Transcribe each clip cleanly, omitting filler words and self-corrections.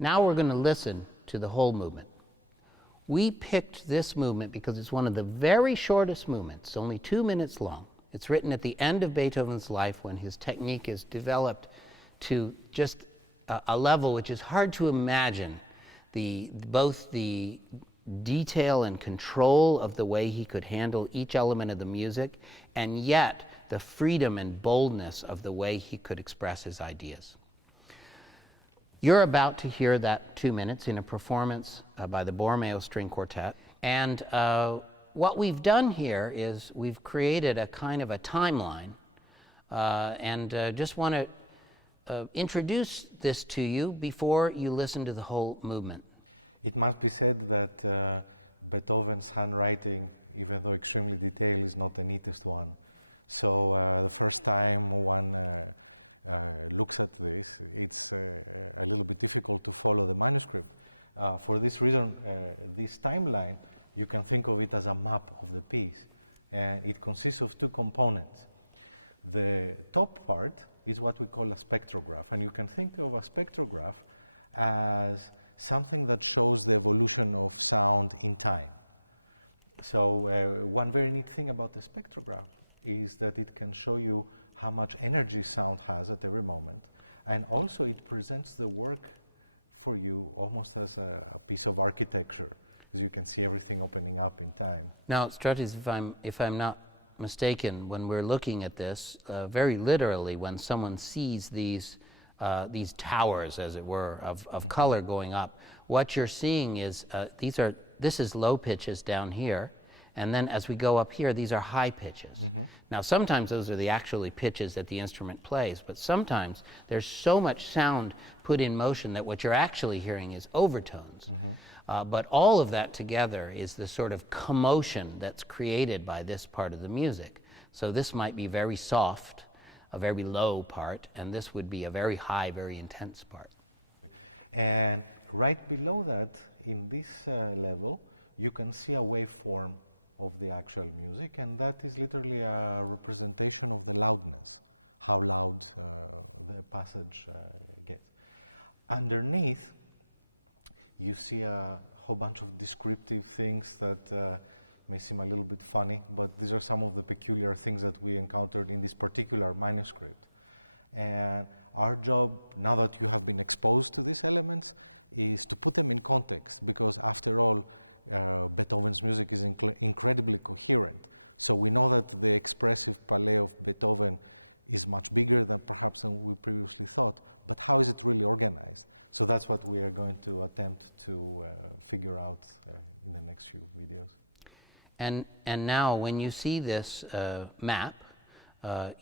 Now we're going to listen to the whole movement. We picked this movement because it's one of the very shortest movements, only 2 minutes long. It's written at the end of Beethoven's life when his technique is developed to just a level which is hard to imagine. Both the detail and control of the way he could handle each element of the music, and yet the freedom and boldness of the way he could express his ideas. You're about to hear that 2 minutes in a performance by the Borromeo String Quartet. And what we've done here is we've created a kind of a timeline and just want to introduce this to you before you listen to the whole movement. It must be said that Beethoven's handwriting, even though extremely detailed, is not the neatest one. So the first time one looks at this, it's a little bit difficult to follow the manuscript. For this reason, this timeline, you can think of it as a map of the piece, and it consists of two components. The top part is what we call a spectrograph, and you can think of a spectrograph as something that shows the evolution of sound in time. So one very neat thing about the spectrograph is that it can show you how much energy sound has at every moment, and also it presents the work for you almost as a piece of architecture, as you can see everything opening up in time. Now, Stratis, if I'm not mistaken, when we're looking at this, very literally, when someone sees these towers, as it were, of color going up, what you're seeing is this is low pitches down here, and then as we go up here, these are high pitches. Now, sometimes those are the actually pitches that the instrument plays, but sometimes there's so much sound put in motion that what you're actually hearing is overtones. But all of that together is the sort of commotion that's created by this part of the music. So this might be very soft, a very low part, and this would be a very high, very intense part. And right below that, in this level, you can see a waveform of the actual music, and that is literally a representation of the loudness, how loud the passage gets. Underneath, you see a whole bunch of descriptive things that may seem a little bit funny, but these are some of the peculiar things that we encountered in this particular manuscript. And our job, now that you have been exposed to these elements, is to put them in context, because after all, Beethoven's music is incredibly coherent. So we know that the expressive palette of Beethoven is much bigger than perhaps than we previously thought, but how is it really organized? So that's what we are going to attempt to figure out in the next few videos. And now when you see this map,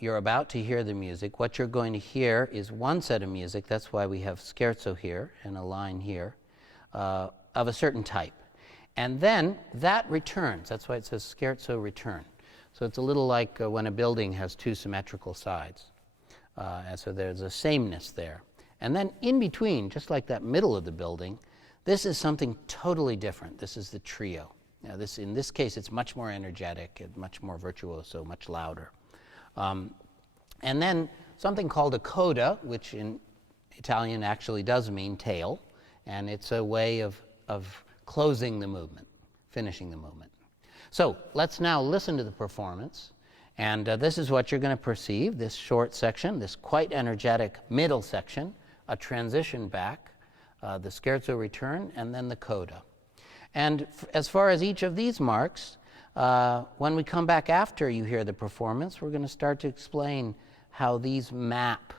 you're about to hear the music. What you're going to hear is one set of music, that's why we have scherzo here and a line here, of a certain type. And then that returns, that's why it says scherzo return. So it's a little like when a building has two symmetrical sides. And so there's a sameness there. And then in between, just like that middle of the building, this is something totally different. This is the trio. Now in this case, it's much more energetic, and much more virtuoso, much louder. And then something called a coda, which in Italian actually does mean tail, and it's a way of closing the movement, finishing the movement. So let's now listen to the performance, and this is what you're going to perceive, this short section, this quite energetic middle section, a transition back, the scherzo return, and then the coda. And as far as each of these marks, when we come back after you hear the performance, we're going to start to explain how these map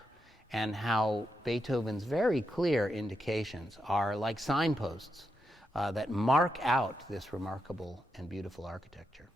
and how Beethoven's very clear indications are like signposts that mark out this remarkable and beautiful architecture.